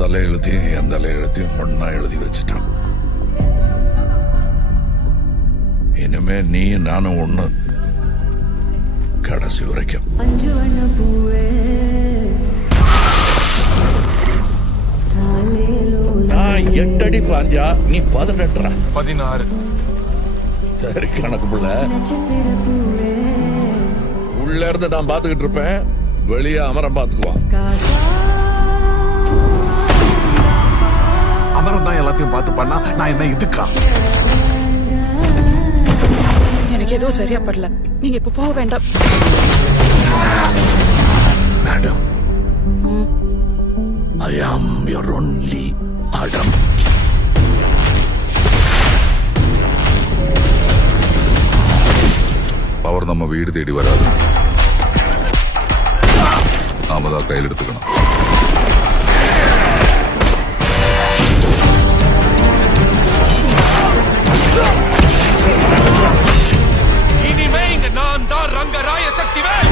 உன் தலையெழுத்தையும் என் தலையெழுத்தையும் ஒன்னா எழுதி வச்சுட்டான். இனிமே நீ நானும் ஒண்ணு, கடைசி வரைக்கும். நான் 8 அடி பாஞ்சா நீ 18, 16. சரி கணக்கு புள்ள. உள்ள இருந்து நான் பாத்துக்கிட்டு இருப்பேன், வெளியே அமரம் பாத்துக்குவான். அமரம் தான் எல்லாத்தையும் பார்த்து பண்ணா நான் என்ன இதுக்கா? எனக்கு எதுவும் சரியா படல, நீங்க இப்ப போக வேண்டாம். Madam, I am your only Adam. அவர் நம்ம வீடு தேடி வராது, நாம தான் கையில் எடுத்துக்கணும். இனிமே இங்க நான் தான் ரங்கராய சக்திவேல்.